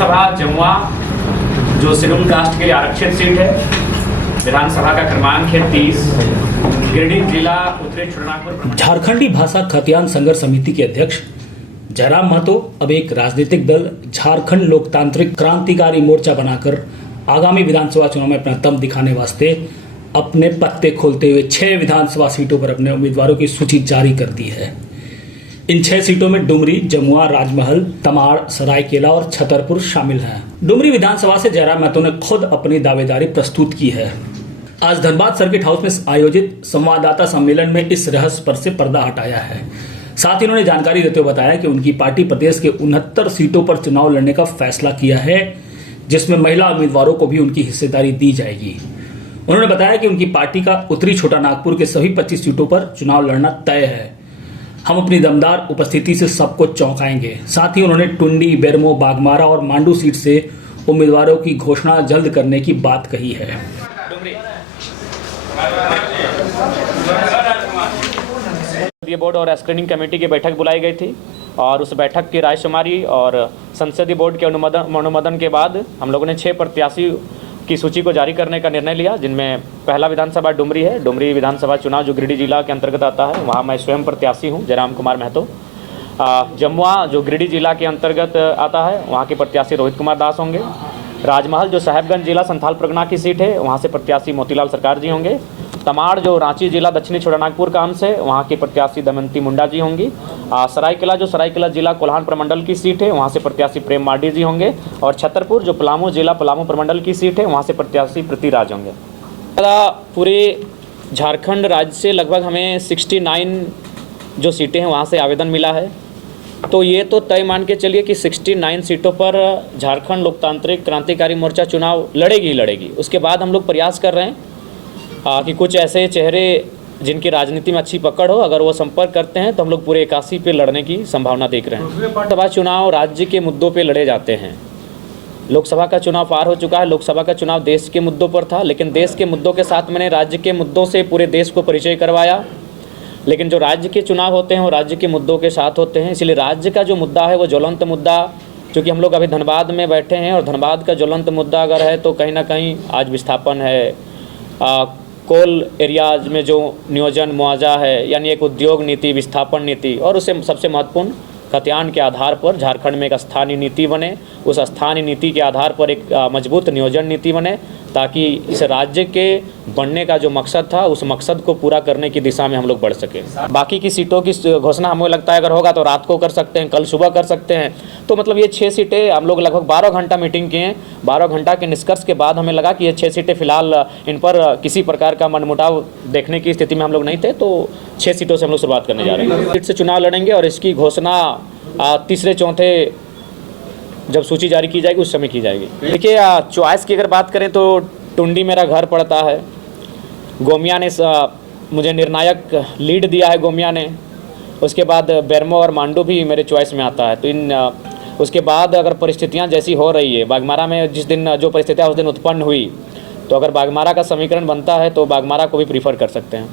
विधानसभा जमुआ जो schedule caste के लिए आरक्षित सीट है, विधानसभा का क्रमांक है 30, गिरिडीह जिला उत्तरी छोटानागपुर। झारखंडी भाषा खतियान संघर्ष समिति के अध्यक्ष जयराम महतो अब एक राजनीतिक दल झारखंड लोकतांत्रिक क्रांतिकारी मोर्चा बनाकर आगामी विधानसभा चुनाव में अपना दम दिखाने वास्ते अपने पत्ते खोलते हुए 6 विधानसभा सीटों पर अपने उम्मीदवारों की सूची जारी कर दी है। इन 6 सीटों में डुमरी, जमुआ, राजमहल, तमाड़, सरायकेला और छतरपुर शामिल हैं। डुमरी विधानसभा से जयराम महतो ने खुद अपनी दावेदारी प्रस्तुत की है। आज धनबाद सर्किट हाउस में आयोजित संवाददाता सम्मेलन में इस रहस्य पर से पर्दा हटाया है। साथ ही उन्होंने जानकारी देते हुए बताया कि उनकी पार्टी प्रदेश के 69 सीटों पर चुनाव लड़ने का फैसला किया है, जिसमें महिला उम्मीदवारों को भी उनकी हिस्सेदारी दी जाएगी। उन्होंने बताया कि उनकी पार्टी का उत्तरी छोटा नागपुर के सभी 25 सीटों पर चुनाव लड़ना तय है। हम अपनी दमदार उपस्थिति से सबको चौंकाएंगे। साथ ही उन्होंने टुंडी, बेरमो, बागमारा और मांडू सीट से उम्मीदवारों की घोषणा जल्द करने की बात कही है। बोर्ड और स्क्रीनिंग कमेटी की बैठक बुलाई गई थी और उस बैठक की रायशुमारी और संसदीय बोर्ड के अनुमोदन के बाद हम लोगों ने 6 प्रत्याशी की सूची को जारी करने का निर्णय लिया, जिनमें पहला विधानसभा डुमरी है। डुमरी विधानसभा चुनाव जो गिरिडीह जिला के अंतर्गत आता है, वहाँ मैं स्वयं प्रत्याशी हूँ, जयराम कुमार महतो। जमुआ जो गिरिडीह जिला के अंतर्गत आता है, वहाँ के प्रत्याशी रोहित कुमार दास होंगे। राजमहल जो साहेबगंज जिला संथाल परगना की सीट है, वहाँ से प्रत्याशी मोतीलाल सरकार जी होंगे। तमाड़ जो रांची जिला दक्षिणी छोटानागपुर का अंश है, वहाँ के प्रत्याशी दमयंती मुंडा जी होंगी। सरायकेला जो सरायकेला जिला कोल्हान प्रमंडल की सीट है, वहाँ से प्रत्याशी प्रेम मार्डी जी होंगे। और छतरपुर जो पलामू जिला पलामू प्रमंडल की सीट है, वहाँ से प्रत्याशी पृथ्वीराज होंगे। पूरे झारखंड राज्य से लगभग हमें 69 जो सीटें हैं वहाँ से आवेदन मिला है। तो ये तो तय मान के चलिए कि 69 सीटों पर झारखंड लोकतांत्रिक क्रांतिकारी मोर्चा चुनाव लड़ेगी ही लड़ेगी। उसके बाद हम लोग प्रयास कर रहे हैं कि कुछ ऐसे चेहरे जिनकी राजनीति में अच्छी पकड़ हो, अगर वो संपर्क करते हैं तो हम लोग पूरे 81 पे लड़ने की संभावना देख रहे हैं। लोकसभा चुनाव राज्य के मुद्दों पे लड़े जाते हैं। लोकसभा का चुनाव पार हो चुका है। लोकसभा का चुनाव देश के मुद्दों पर था, लेकिन देश के मुद्दों के साथ मैंने राज्य के मुद्दों से पूरे देश को परिचय करवाया। लेकिन जो राज्य के चुनाव होते हैं वो राज्य के मुद्दों के साथ होते हैं, इसलिए राज्य का जो मुद्दा है वो ज्वलंत मुद्दा, क्योंकि हम लोग अभी धनबाद में बैठे हैं और धनबाद का ज्वलंत मुद्दा अगर है तो कहीं ना कहीं आज विस्थापन है, कोल एरियाज में जो नियोजन मुआवजा है, यानी एक उद्योग नीति, विस्थापन नीति, और उससे सबसे महत्वपूर्ण खतियान के आधार पर झारखंड में एक स्थानीय नीति बने। उस स्थानीय नीति के आधार पर एक मजबूत नियोजन नीति बने, ताकि इस राज्य के बनने का जो मकसद था उस मकसद को पूरा करने की दिशा में हम लोग बढ़ सकें। बाकी की सीटों की घोषणा हमें लगता है अगर होगा तो रात को कर सकते हैं, कल सुबह कर सकते हैं। तो मतलब ये 6 सीटें हम लोग लगभग 12 घंटा मीटिंग किए हैं। 12 घंटा के निष्कर्ष के बाद हमें लगा कि ये 6 सीटें फिलहाल इन पर किसी प्रकार का मनमुटाव देखने की स्थिति में हम लोग नहीं थे, तो 6 सीटों से हम लोग शुरुआत करने जा रहे हैं। सीट से चुनाव लड़ेंगे और इसकी घोषणा तीसरे चौथे जब सूची जारी की जाएगी उस समय की जाएगी। देखिए, चॉइस की अगर बात करें तो टुंडी मेरा घर पड़ता है। गोमिया ने मुझे निर्णायक लीड दिया है, गोमिया ने। उसके बाद बेरमो और मांडू भी मेरे चॉइस में आता है। तो उसके बाद अगर परिस्थितियां जैसी हो रही है, बागमारा में जिस दिन जो परिस्थितियाँ उस दिन उत्पन्न हुई, तो अगर बागमारा का समीकरण बनता है तो बागमारा को भी प्रीफर कर सकते हैं।